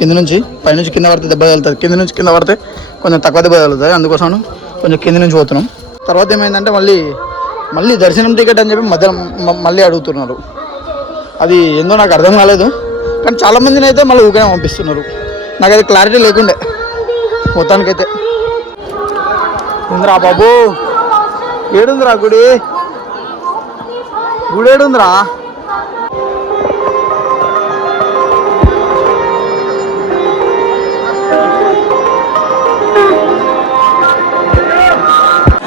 కింద నుంచి పైనుంచి కింద పడితే దెబ్బ తగులుతుంది, కింద నుంచి కింద పడితే కొంచెం తక్కువ దెబ్బ తగులుతుంది. అందుకోసం కొంచెం కింద నుంచి పోతున్నాం. తర్వాత ఏమైందంటే మళ్ళీ దర్శనం టికెట్ అని చెప్పి మళ్ళీ అడుగుతున్నారు. అది ఏందో నాకు అర్థం కాలేదు. కానీ చాలామందిని అయితే మళ్ళీ ఊరికే పంపిస్తున్నారు. నాకైతే క్లారిటీ లేకుండే మొత్తానికైతే. ఉందిరా బాబు, ఏడుందిరా గుడి ఏడుందిరా?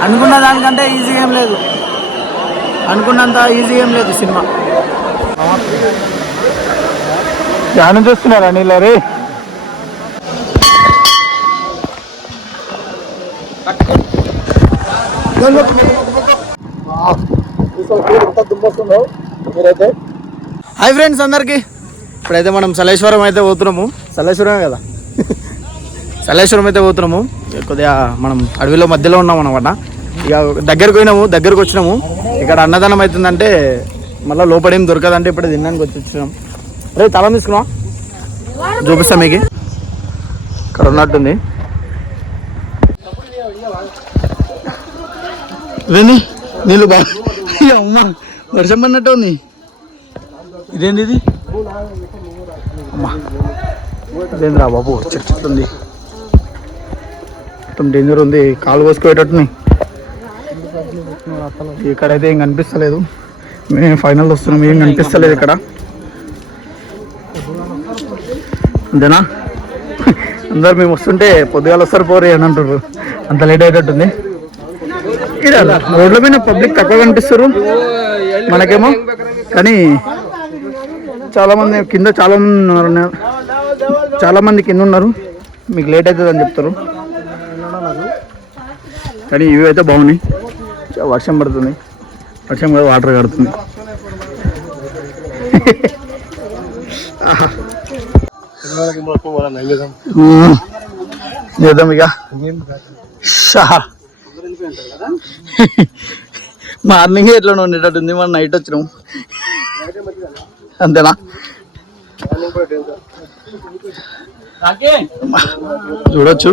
అనుకున్న దానికంటే ఈజీ ఏం లేదు, అనుకున్నంత ఈజీ ఏం లేదు సినిమా. ధ్యానం చూస్తున్నారా నీళ్ళ రే? మీరైతే హాయ్ ఫ్రెండ్స్ అందరికి. ఇప్పుడైతే మనం సలేశ్వరం అయితే పోతున్నాము. సలేశ్వరమే కదా, సలేశ్వరం అయితే పోతున్నాము. కొద్దిగా మనం అడవిలో మధ్యలో ఉన్నాం అనమాట. ఇక దగ్గరకు వచ్చినాము. ఇక్కడ అన్నదానం అవుతుందంటే మళ్ళీ లోపడేం దొరకదంటే ఇప్పుడు తినడానికి వచ్చినాం. అరే తలం తీసుకున్నావా? చూపిస్తా మీకు. ఇక్కడ ఉన్నట్టుంది. ఇదేంది నీళ్ళు బాగా అమ్మ వర్షం పడినట్టు ఉంది. ఇదేంది ఇది? అమ్మా ఇదేంద్రా బాబు, చెట్టు ఉంది, మొత్తం డేంజర్ ఉంది. కాలు కోసుకుపోయేటట్టున్నాయి. ఇక్కడైతే ఏం కనిపిస్తలేదు. మేము ఫైనల్ వస్తున్నాం, ఏం కనిపిస్తలేదు ఇక్కడ. అంతేనా? అందరు మేము వస్తుంటే పొద్దుగాల వస్తారు పోరు అని అంటారు. అంత లేట్ అయ్యేటట్టుంది. ఇది రోడ్ల మీద పబ్లిక్ తక్కువ కనిపిస్తారు మనకేమో, కానీ చాలామంది కింద చాలామంది కింద ఉన్నారు. మీకు లేట్ అవుతుంది అని చెప్తారు. కానీ ఇవి అయితే బాగున్నాయి. వర్షం పడుతుంది, వర్షం కూడా వాటర్ కడుతుంది. చేద్దాం ఇక. మార్నింగ్ ఎట్లా ఉండేటట్టుంది, మనం నైట్ వచ్చినాము. అంతేనా? చూడొచ్చు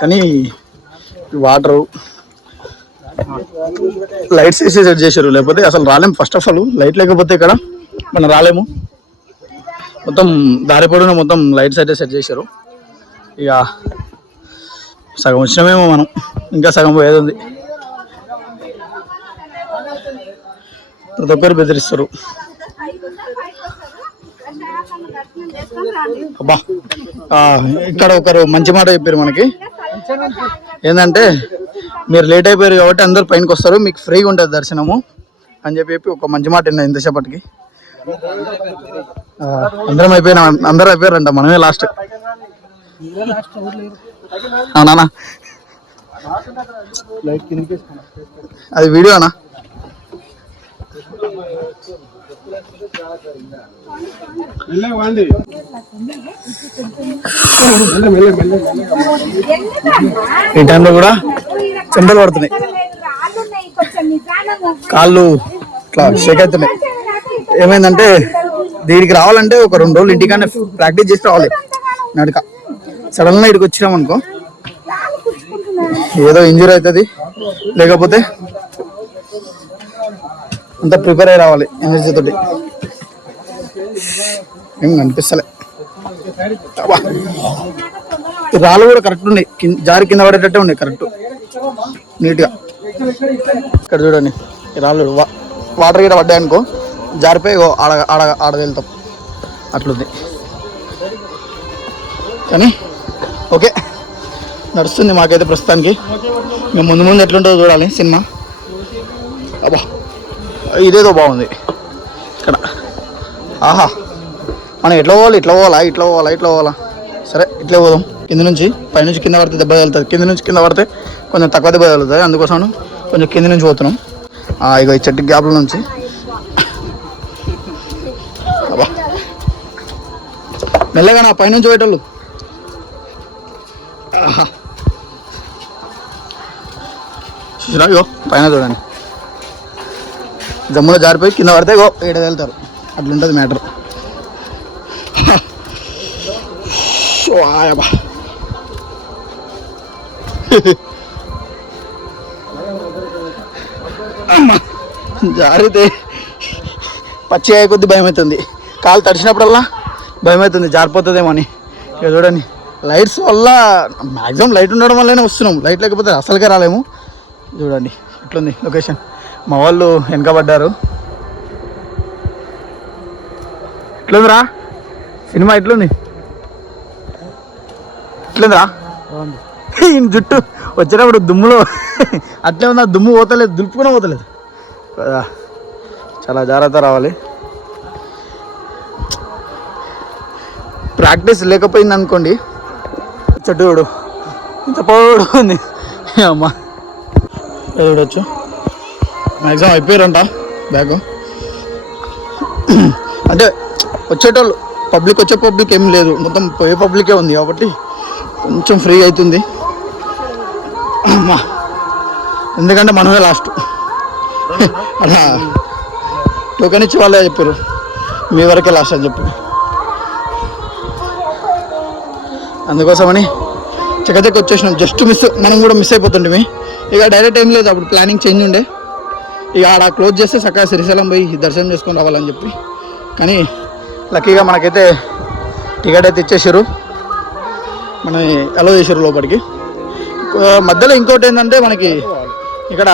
కానీ వాటరు లైట్స్ వేసి సెట్ చేశారు, లేకపోతే అసలు రాలేము. ఫస్ట్ ఆఫ్ ఆల్ లైట్ లేకపోతే ఇక్కడ మనం రాలేము. మొత్తం దారి పొడవునా మొత్తం లైట్స్ అయితే సెట్ చేశారు. ఇక సగం వచ్చినామేమో మనం, ఇంకా సగం పోయేది ఉంది. ప్రతి ఒక్కరు బెదిరిస్తారు. అబ్బా ఇక్కడ ఒకరు మంచి మాట చెప్పారు మనకి. ఏంటంటే మీరు లేట్ అయిపోయారు కాబట్టి అందరు పైనకి వస్తారు, మీకు ఫ్రీగా ఉంటుంది దర్శనము అని చెప్పి ఒక మంచి మాట విన్నా. ఇంతసేపటికి అందరూ అయిపోయారంట, మనమే లాస్ట్. అవునా? అది వీడియో అన్నా? ఈ టైంలో కూడా చెంబలు పడుతున్నాయి, కాళ్ళు ఇట్లా షేక్ అవుతున్నాయి. ఏమైందంటే దీనికి రావాలంటే ఒక 2 రోజులు ఇంటికన్నా ప్రాక్టీస్ చేసి రావాలి నడక. సడన్గా ఇక్కడికి వచ్చినాం అనుకో ఏదో ఇంజూరీ అవుతుంది, లేకపోతే అంతా ప్రిపేర్ అయ్యి రావాలి ఎనర్జీ తోటి. ఏం కనిపిస్తలే. రాళ్ళు కూడా కరెక్ట్ ఉన్నాయి, జారి కింద పడేటట్టే ఉన్నాయి కరెక్ట్ నీట్గా. ఇక్కడ చూడండి ఈ రాళ్ళు వాటర్ గిట్ట పడ్డాయి అనుకో జారిపోయి ఆడ వెళ్తాం, అట్లుంది. కానీ ఓకే నడుస్తుంది మాకైతే ప్రస్తుతానికి. ఇంకా ముందు ఎట్లుంటుందో చూడాలి సినిమా. అబ్బా ఇదేదో బాగుంది ఇక్కడ. ఆహా మనం ఎట్లా పోవాలా? సరే ఇట్లా పోదాం. కింద నుంచి పైనుంచి కింద పడితే దెబ్బ తగులుతుంది, కింద నుంచి కింద పడితే కొంచెం తక్కువ దెబ్బ తగులుతుంది. అందుకోసం కొంచెం కింద నుంచి పోతున్నాం. ఇక ఈ చెట్టు గ్యాప్ల నుంచి. అబ్బా మెల్లగా నా పైనుంచి పోయేటోళ్ళు. చూసిరా ఇగో పైన చూడండి, జమ్ములో జారిపోయి కింద పడితే ఇగో 7 వెళ్తారు. అట్లుంటుంది మ్యాటర్. ఆయబా అమ్మా జారితే పచ్చి అయ్యే కొద్ది భయం అవుతుంది. కాలు తడిచినప్పుడల్లా భయం అవుతుంది జారిపోతుందేమో అని. ఇక చూడండి లైట్స్ వల్ల మ్యాక్సిమం లైట్ ఉండడం వల్లనే వస్తున్నాం. లైట్ లేకపోతే అసలుకే రాలేము. చూడండి ఇట్లుంది లొకేషన్. మా వాళ్ళు వెనకబడ్డారు. ఎట్లుందిరా సినిమా? ఎట్లుంది ఎట్లుందిరా? ఈయన జుట్టు వచ్చేటప్పుడు దుమ్ములో అట్లే ఉంది. దుమ్ము పోతలేదు, దులుపుకునే పోతలేదు. చాలా జాగ్రత్త రావాలి. ప్రాక్టీస్ లేకపోయింది అనుకోండి. చెట్టుడు ఇంత పొడు ఉంది అమ్మ. చూడవచ్చు మ్యాక్సిమం అయిపోయారంట బ్యాగ్. అంటే వచ్చేటోళ్ళు పబ్లిక్ వచ్చే పబ్లిక్ ఏం లేదు, మొత్తం పోయే పబ్లికే ఉంది కాబట్టి కొంచెం ఫ్రీ అవుతుంది అమ్మా. ఎందుకంటే మనమే లాస్ట్. అలా టోకెన్ ఇచ్చి వాళ్ళే చెప్పారు మీ వరకే లాస్ట్ అని చెప్పి. అందుకోసమని చెక్కచెక్క వచ్చేసినాం. జస్ట్ మిస్, మనం కూడా మిస్ అయిపోతుండే. ఇక డైరెక్ట్ ఏం లేదు, అప్పుడు ప్లానింగ్ చేంజ్ ఉండే. ఇక ఆడ క్లోజ్ చేస్తే చక్కగా శ్రీశైలం పోయి దర్శనం చేసుకొని రావాలని చెప్పి. కానీ లక్కీగా మనకైతే టికెట్ అయితే ఇచ్చేసారు, మన అలో చేసారు లోపలికి. మధ్యలో ఇంకోటి ఏంటంటే మనకి ఇక్కడ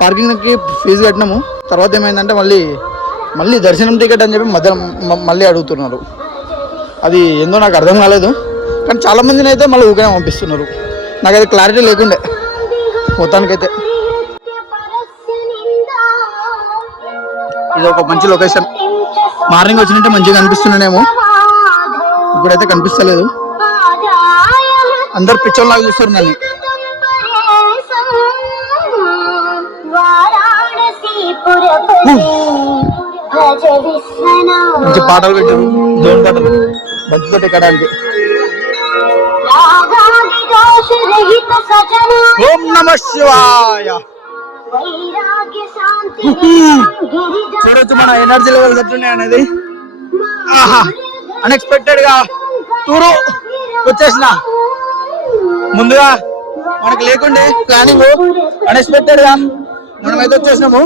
పార్కింగ్కి ఫీజు కట్టినాము. తర్వాత ఏమైందంటే మళ్ళీ దర్శనం టికెట్ అని చెప్పి మళ్ళీ అడుగుతున్నారు. అది ఏందో నాకు అర్థం కాలేదు. కానీ చాలామందిని అయితే మళ్ళీ ఊరికే పంపిస్తున్నారు. నాకైతే క్లారిటీ లేకుండే మొత్తానికైతే. ఇది ఒక మంచి లొకేషన్. మార్నింగ్ వచ్చినట్టే మంచిగా కనిపిస్తున్నానేమో, ఇప్పుడైతే కనిపిస్తలేదు. అందరు పిచ్చోళ్ళలాగా చూస్తారు నన్ను. మంచి పాటలు పెట్టారు, దేవుని పాటలు బంతితో ఎక్కడానికి. ఓం నమః శివాయ. చూడొచ్చు మన ఎనర్జీ లెవెల్స్ ఎట్లున్నాయి అనేది. అన్ఎక్స్పెక్టెడ్ గా టూరు వచ్చేసిన, ముందుగా మనకు లేకుండే ప్లానింగ్, అన్ఎక్స్పెక్టెడ్ గా మనమైతే వచ్చేసినాము.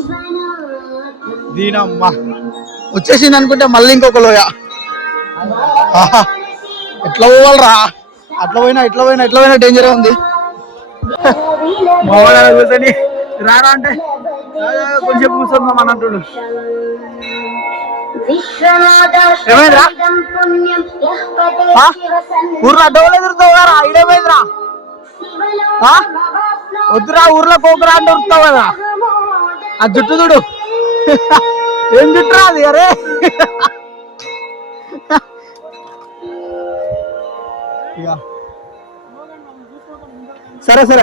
దీనమ్మా వచ్చేసింది అనుకుంటే మళ్ళీ ఇంకొక లోయ. ఎట్లా పోవాలరా? అట్లా పోయినా డేంజర్ ఉంది. మామూలుగా కూర్చొని రారా అంటే కొంచెం కూర్చుందాం అని అంటుడు. ఏమైందిరా? ఊర్లో అడ్డోలు ఎదురుతావురా? ఇదేమైందిరా? వద్దురా ఊర్లో కోకురా అంటే ఉరుకుతావు కదా. ఆ జుట్టు చూడు, ఏం జుట్టురా అది? అరే సరే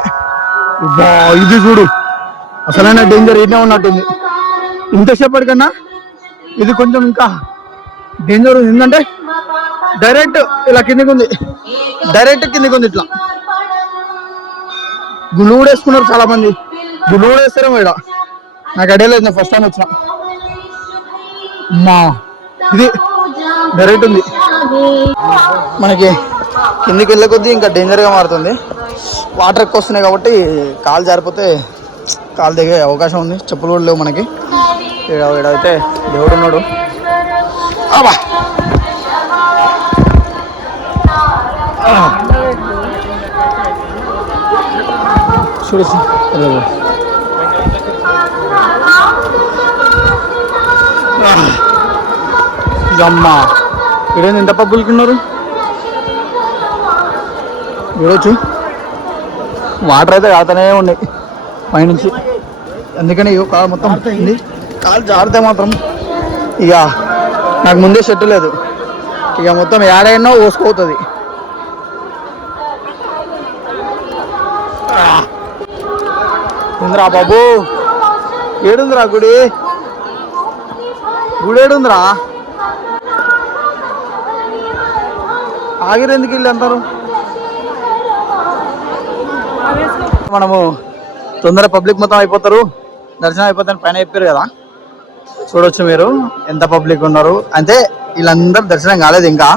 ఇది చూడు, అసలైన డేంజర్ ఇదే ఉన్నట్టుంది. ఇంతసేపటికన్నా ఇది కొంచెం ఇంకా డేంజర్ ఉంది. ఎందుకంటే డైరెక్ట్ ఇలా కిందికి ఉంది, ఇట్లా గుళ్ళు కూడా వేసుకున్నారు చాలా మంది. గుళ్ళు కూడా వేస్తారేమో ఇక్కడ, నాకు ఐడియా లేదు. నేను ఫస్ట్ టైం వచ్చిన. మా ఇది డైరెక్ట్ ఉంది. మనకి కిందికి వెళ్ళే కొద్దీ ఇంకా డేంజర్గా మారుతుంది. వాటర్ ఎక్కువ వస్తున్నాయి కాబట్టి కాలు జారిపోతే కాలు దిగే అవకాశం ఉంది. చెప్పులు కూడా లేవు మనకి. ఈడైతే దేవుడు ఉన్నాడు. అబ్బా చూడు అమ్మా, ఈరోజు ఎంత పబ్బులుకున్నారు చూడొచ్చు. వాటర్ అయితే కాతనే ఉన్నాయి పైనుంచి. అందుకని కాలు మొత్తం ఉంది. కాలు జారితే మాత్రం ఇక నాకు ముందే షర్టు లేదు, ఇక మొత్తం ఏడైనా ఓసుకోతుంది. ఉందిరా బాబు, ఏడుందిరా గుడి ఏడుందిరా? ఆగిరెందుకు వెళ్ళి అంటారు? మనము తొందర పబ్లిక్ మొత్తం అయిపోతారు, దర్శనం అయిపోతారని పైన చెప్పారు కదా. చూడొచ్చు మీరు ఎంత పబ్లిక్ ఉన్నారు. అంటే వీళ్ళందరూ దర్శనం కాలేదు ఇంకా.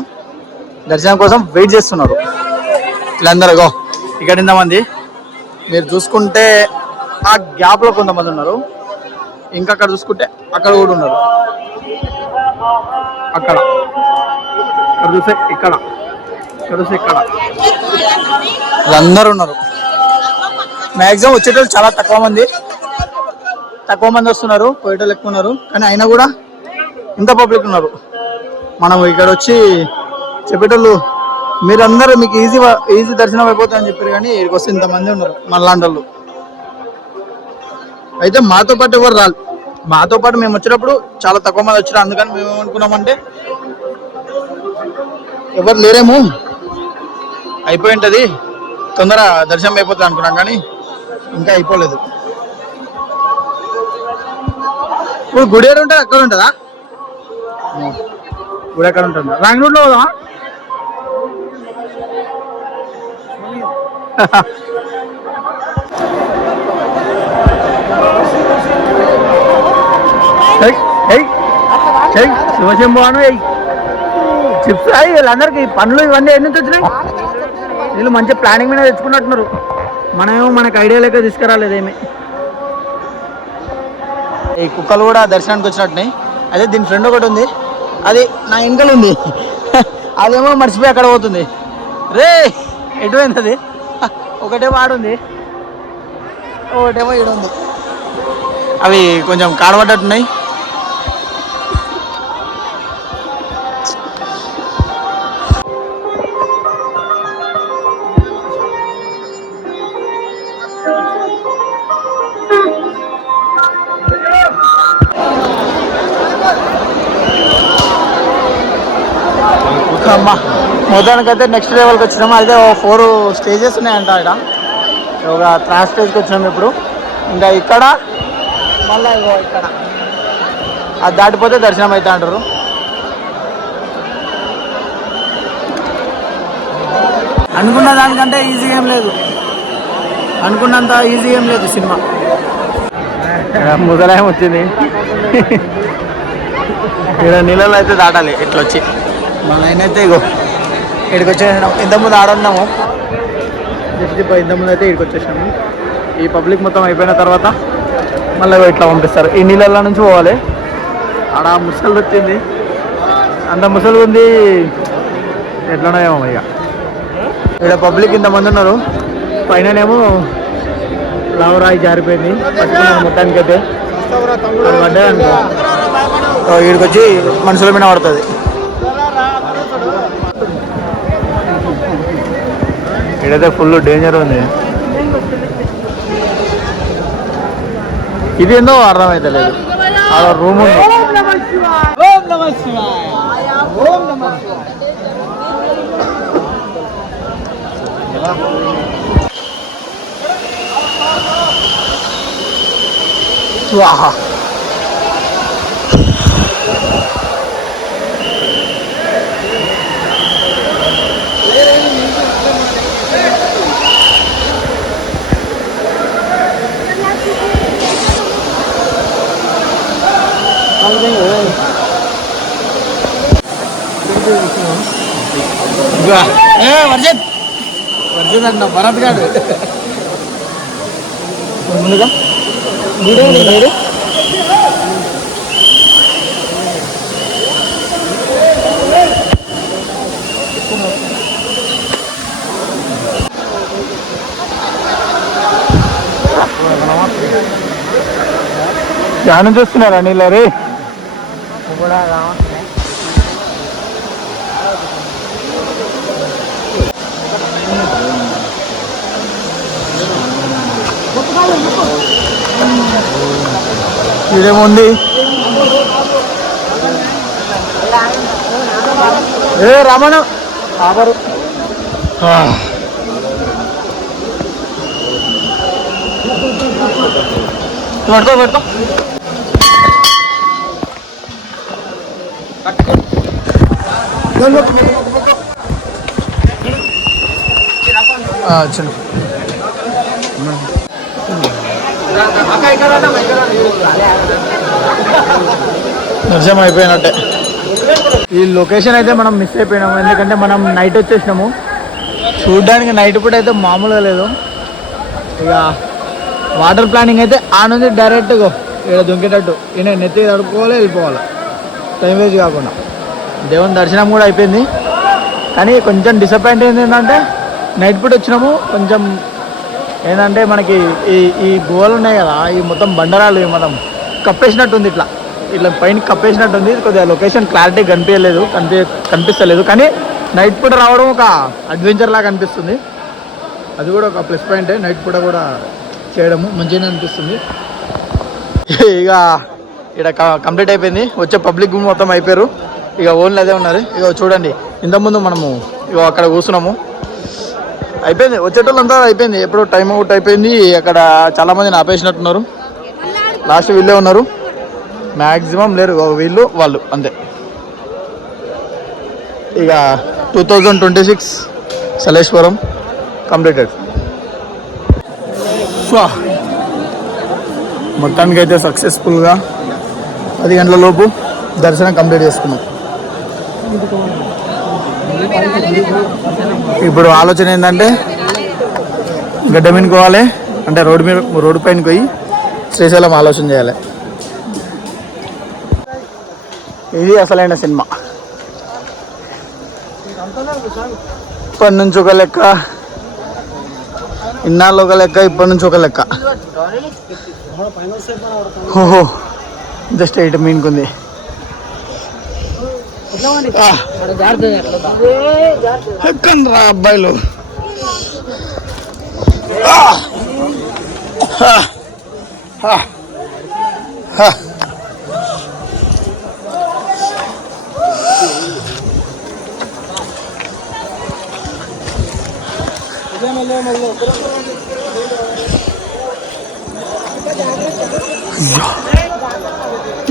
దర్శనం కోసం వెయిట్ చేస్తున్నారు వీళ్ళందరూ. ఇక్కడ ఇంతమంది మీరు చూసుకుంటే ఆ గ్యాప్లో కొంతమంది ఉన్నారు, ఇంకా అక్కడ చూసుకుంటే అక్కడ కూడా ఉన్నారు, అక్కడ చూస్తే ఇక్కడ చూస్తే ఇక్కడ వీళ్ళందరూ ఉన్నారు. మ్యాక్సిమం వచ్చేటోళ్ళు చాలా తక్కువ మంది వస్తున్నారు, పోయేటోళ్ళు ఎక్కువ ఉన్నారు. కానీ అయినా కూడా ఇంత పబ్లిక్ ఉన్నారు. మనం ఇక్కడ వచ్చి చెప్పేటోళ్ళు మీరందరూ మీకు ఈజీ దర్శనం అయిపోతుందని చెప్పారు, కానీ ఇక్కడికి వస్తే ఇంతమంది ఉన్నారు మనలాంటి వాళ్ళు. అయితే మాతో పాటు ఎవరు రాలి, మాతో పాటు మేము వచ్చేటప్పుడు చాలా తక్కువ మంది వచ్చారు. అందుకని మేము ఏమనుకున్నామంటే ఎవరు లేరేమో, అయిపోయి ఉంటుంది, తొందర దర్శనం అయిపోతుంది అనుకున్నాం, కానీ ఇంకా అయిపోలేదు. ఇప్పుడు గుడి ఏడు ఉంటుంది, అక్కడ ఉంటుందా? గుడి ఎక్కడ ఉంటుందా? రాంగ్ రూట్లో పోదామా? శివశంభు అను చిప్స్ అయ్యి వీళ్ళందరికీ పనులు ఇవన్నీ ఎన్ని నుంచి వచ్చినాయి? వీళ్ళు మంచి ప్లానింగ్ మీద తెచ్చుకున్నట్టున్నారు. మనమేమో మనకు ఐడియా లేక తీసుకురాలేదు ఏమి. ఈ కుక్కలు కూడా దర్శనానికి వచ్చినట్టున్నాయి. అదే దీని ఫ్రెండ్ ఒకటి ఉంది, అది నా ఇంకలు ఉంది, అదేమో మర్చిపోయి అక్కడ పోతుంది. రే ఎటుపోయింది అది? ఒకటేమో ఆడుంది, ఒకటేమో ఈడుంది. అవి కొంచెం కాడబడ్డట్టున్నాయి. అమ్మా మొత్తానికైతే నెక్స్ట్ లెవెల్కి వచ్చినాము. అయితే 4 స్టేజెస్ ఉన్నాయంట. ఇక్కడ ఒక 3 స్టేజ్కి వచ్చినాము ఇప్పుడు. ఇంకా ఇక్కడ మళ్ళీ ఇక్కడ అది దాటిపోతే దర్శనం అవుతా అంటారు. అనుకున్న దానికంటే ఈజీ ఏం లేదు, అనుకున్నంత ఈజీ ఏం లేదు సినిమా. ముసలాయం వచ్చింది, ఇక్కడ నీళ్ళలో అయితే దాటాలి ఇట్లా వచ్చి. మన అయితే ఇగో ఇక్కడికి వచ్చేసినాం. ఇంతకుముందు ఆడున్నాము, ఇంతకుముందు అయితే ఇక్కడికి వచ్చేసినాము. ఈ పబ్లిక్ మొత్తం అయిపోయిన తర్వాత మళ్ళీ ఇట్లా పంపిస్తారు. ఈ నీళ్ళల్లో నుంచి పోవాలి. ఆడ ముసలు వచ్చింది, అంత ముసలు ఉంది, ఎట్లనేమో ఇక. ఇక్కడ పబ్లిక్ ఇంతమంది ఉన్నారు. పైననేమో లవరాయి జారిపోయింది, పట్టుకున్నాను మొత్తానికి. అయితే పడ్డా అనుకో, ఇక్కడికి వచ్చి మనుషుల మీద పడుతుంది. ఇక్కడైతే ఫుల్ డేంజర్ ఉంది. ఇది ఏందో అర్థమైతే లేదు. ఆడ రూమ్ ఉంది. వాహా వర్జన్ అంట భరత్ గారు ముందుగా మీరు ధ్యానం చూస్తున్నారా నీళ్ళ రే కూడా ఇదేముంది? ఏ రమణ ఆబరు పెట్టుకో చిన్న దర్శనం అయిపోయినట్టే. ఈ లొకేషన్ అయితే మనం మిస్ అయిపోయినాము, ఎందుకంటే మనం నైట్ వచ్చేసినాము. చూడ్డానికి నైట్ పూట అయితే మామూలుగా లేదు. ఇక వాటర్ ప్లానింగ్ అయితే ఆ నుంచి డైరెక్ట్గా ఇక్కడ దుంకేటట్టు ఈయన నెత్తి తడుపుకోవాలి, వెళ్ళిపోవాలి, టైం వేస్ట్ కాకుండా. దేవుని దర్శనం కూడా అయిపోయింది. కానీ కొంచెం డిసప్పాయింట్ అయింది ఏంటంటే నైట్ పూట వచ్చినాము. కొంచెం ఏంటంటే మనకి ఈ గోవలు ఉన్నాయి కదా, ఈ మొత్తం బండరాలు మొత్తం కప్పేసినట్టు ఉంది, ఇట్లా ఇట్లా పైన కప్పేసినట్టు ఉంది. కొద్దిగా లొకేషన్ క్లారిటీ కనిపిస్తలేదు. కానీ నైట్ పూట రావడం ఒక అడ్వెంచర్ లాగా అనిపిస్తుంది. అది కూడా ఒక ప్లస్ పాయింటే, నైట్ పూట కూడా చేయడము మంచిగానే అనిపిస్తుంది. ఇక ఇక్కడ కంప్లీట్ అయిపోయింది. వచ్చే పబ్లిక్ మొత్తం అయిపోయారు, ఇక ఓన్లీ అదే ఉన్నారు. ఇక చూడండి, ఇంతకుముందు మనము ఇక అక్కడ కూర్చున్నాము, అయిపోయింది. వచ్చేటోళ్ళంతా అయిపోయింది, ఎప్పుడు టైం అవుట్ అయిపోయింది. అక్కడ చాలామందిని ఆపేసినట్టున్నారు. లాస్ట్ వీళ్ళే ఉన్నారు, మ్యాక్సిమం లేరు, వీళ్ళు వాళ్ళు అంతే. ఇక 2026 సలేశ్వరం కంప్లీటెడ్. మొత్తానికి అయితే సక్సెస్ఫుల్గా 10 గంటల లోపు దర్శనం కంప్లీట్ చేసుకున్నాం. ఇప్పుడు ఆలోచన ఏంటంటే గడ్డ మీనుకోవాలి, అంటే రోడ్డు పైన పోయి శ్రీశైలం ఆలోచన చేయాలి. ఇది అసలైన సినిమా. ఇప్పటి నుంచి ఒక లెక్క, ఇన్నాళ్ళు ఒక లెక్క, ఇప్పటి నుంచి ఒక లెక్క. ఓహో, జస్ట్ 8 మీనుకుంది. ఎక్కండ్రా అబ్బాయిలు.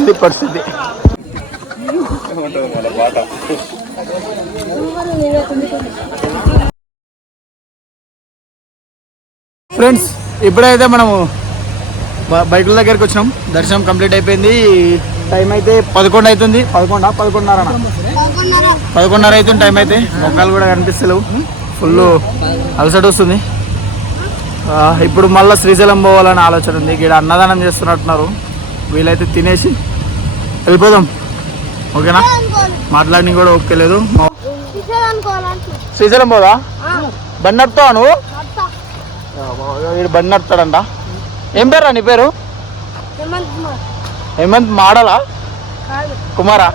ఇది పరిస్థితి. ఫ్రెండ్స్, ఇప్పుడైతే మనము బైకుల దగ్గరికి వచ్చినాం. దర్శనం కంప్లీట్ అయిపోయింది. టైం అయితే 11 అవుతుంది. 11:30 అవుతుంది టైం అయితే. మొక్కలు కూడా కనిపిస్తలేవు, ఫుల్ అలసట వస్తుంది. ఇప్పుడు మళ్ళీ శ్రీశైలం పోవాలని ఆలోచన ఉంది. ఇక్కడ అన్నదానం చేస్తున్నట్టున్నారు, వీలైతే తినేసి వెళ్ళిపోదాం. ఓకేనా? మాట్లాడి కూడా ఓకే లేదు. శ్రీశైలం పోదా? బండి నడుపుతావా నువ్వు? వీడు బండి నడుపుతాడంట. ఏం పేరు నీ పేరు? హేమంత్ మాడలా? కుమారా?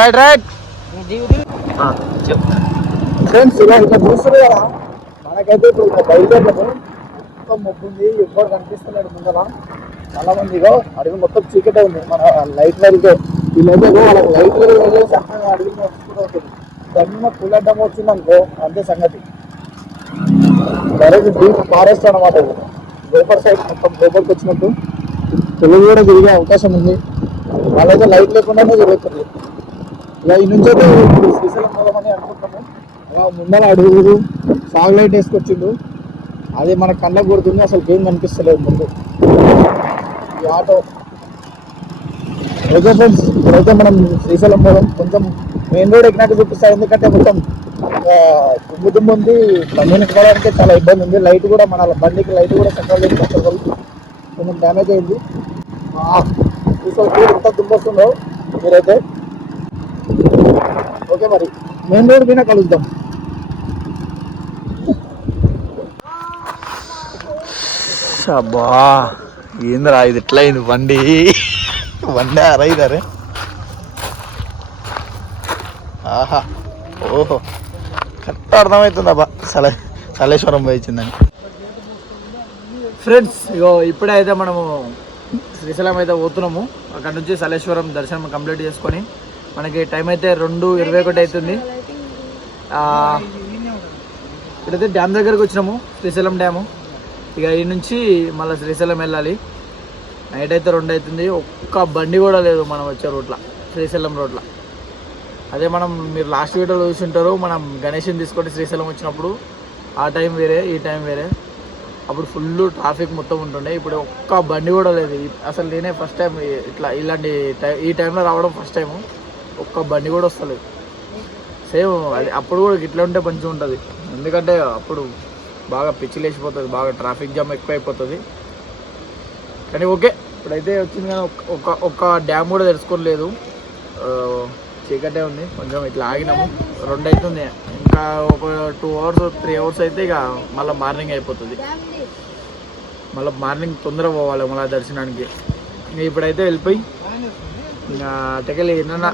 Right right. ఫ్రెండ్స్, ఇలా చూస్తుంది కదా, మనకైతే ఇప్పుడు బయలుదేరలేదు. మొత్తం మబ్బుంది, ఎవ్వరు కనిపిస్తున్నాడు ముందర. చాలా మంది అడుగు మొత్తం చీకటే ఉంది. మన లైట్ వెళ్తే వీళ్ళైతే వాళ్ళకి లైట్ వెళ్ళేసి అర్థంగా అడుగులు వస్తుంటూ ఉంటుంది. దాన్ని పుల్ అడ్డం వచ్చిందనుకో అంతే సంగతి. డైరెక్ట్ డీప్ ఫారెస్ట్ అనమాట. ఇది గోపర్ సైడ్ మొత్తం గోపర్కి వచ్చినట్టు తెలుగు కూడా తిరిగే అవకాశం ఉంది. వాళ్ళైతే లైట్ లేకుండానే జరుగుతుంది. ఇలా ఈ నుంచి అయితే ఇప్పుడు శ్రీశైలం పోదామని అనుకుంటాము. అలా ముందర అడుగులు సాగ్ లైట్ వేసుకొచ్చిండు, అది మన కళ్ళకు కొడుతుంది. అసలు ఏం కనిపిస్తలేదు ముందు ఈ ఆటో. ఓకే ఫ్రెండ్స్, ఇప్పుడైతే మనం శ్రీశైలం పోదాం. కొంచెం మెయిన్ రోడ్ ఎక్కినట్టు చూపిస్తాయి, ఎందుకంటే మొత్తం దుమ్ము ఉంది. బండి ఎక్కడానికి చాలా ఇబ్బంది ఉంది. లైట్ కూడా మన బండికి లైట్ కూడా చక్కగా లేదు, కొంచెం డ్యామేజ్ అయింది. శ్రీశైలం ఎంత దుమ్ము వస్తుందో మీరైతే. ఓకే, మరి మెయిన్ రోడ్ మీద కలుద్దాం. అబ్బా, ఏందిరా ఇది ఎట్లా అయింది బండి అరైదారే. ఆహా, ఓహో, కరెక్ట్ అర్థమవుతుందబ్బా సలేశ్వరం పోయిందని. ఫ్రెండ్స్, ఇగో ఇప్పుడే అయితే మనము శ్రీశైలం అయితే పోతున్నాము. అక్కడ నుంచి సలేశ్వరం దర్శనం కంప్లీట్ చేసుకొని మనకి టైం అయితే 2:21 అవుతుంది. ఇక్కడైతే డ్యామ్ దగ్గరకు వచ్చినాము, శ్రీశైలం డ్యాము. ఇక ఈ నుంచి మళ్ళీ శ్రీశైలం వెళ్ళాలి. నైట్ అయితే 2 అవుతుంది. ఒక్క బండి కూడా లేదు మనం వచ్చే రోడ్లో, శ్రీశైలం రోడ్లో. అదే మీరు లాస్ట్ వీడియోలో చూసింటారు, మనం గణేష్ని తీసుకొని శ్రీశైలం వచ్చినప్పుడు ఆ టైం వేరే, ఈ టైం వేరే. అప్పుడు ఫుల్ ట్రాఫిక్ మొత్తం ఉంటుండే. ఇప్పుడు ఒక్క బండి కూడా లేదు. అసలు నేనే ఫస్ట్ టైం ఈ టైంలో రావడం ఫస్ట్ టైము. ఒక్క బండి కూడా వస్తలేదు. సేమ్ అది అప్పుడు కూడా ఇట్లా ఉంటే మంచిగా ఉంటుంది, ఎందుకంటే అప్పుడు బాగా పిచ్చిలేసిపోతుంది, బాగా ట్రాఫిక్ జామ్ ఎక్కువ అయిపోతుంది. కానీ ఓకే, ఇప్పుడైతే వచ్చింది కానీ ఒక్క డ్యామ్ కూడా తెలుసుకోలేదు. చీకటే ఉంది, కొంచెం ఇట్లా ఆగినాము. 2 అవుతుంది, ఇంకా ఒక 2 hours 3 hours అయితే ఇక మళ్ళీ మార్నింగ్ అయిపోతుంది. మళ్ళీ మార్నింగ్ తొందరగా పోవాలి మళ్ళీ దర్శనానికి. ఇంకా ఇప్పుడైతే వెళ్ళిపోయి ఇంకా అటకెళ్ళి ఏమన్నా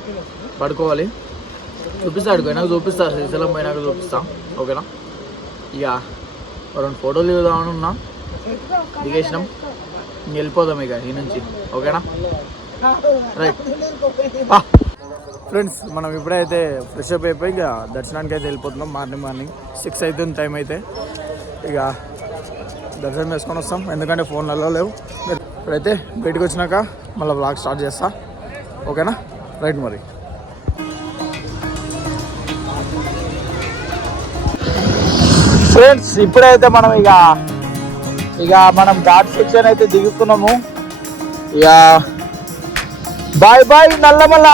పడుకోవాలి. చూపిస్తాడు పోయినాక చూపిస్తా, శ్రీశైలం పోయినాక చూపిస్తా, ఓకేనా? ఇక 2 ఫోటోలు దిగుదామని ఉన్నా, దిగేసినాం. ఇంక వెళ్ళిపోదాం ఇక ఈ నుంచి, ఓకేనా? రైట్ ఫ్రెండ్స్, మనం ఇప్పుడైతే ఫ్రెష్ అప్ అయిపోయి ఇక దర్శనానికి అయితే వెళ్ళిపోతున్నాం. మార్నింగ్ 6 అవుతుంది టైం అయితే. ఇక దర్శనం చేసుకొని వస్తాం, ఎందుకంటే ఫోన్లలో లేవు. ఇప్పుడైతే బయటకు వచ్చినాక మళ్ళీ వ్లాగ్ స్టార్ట్ చేస్తా, ఓకేనా? రైట్ మరి. ఫ్రెండ్స్, ఇప్పుడైతే మనం ఇక మనం ఘాట్ సెక్షన్ అయితే దిగుతున్నాము. ఇక బాయ్ బాయ్ నల్లమల్ల.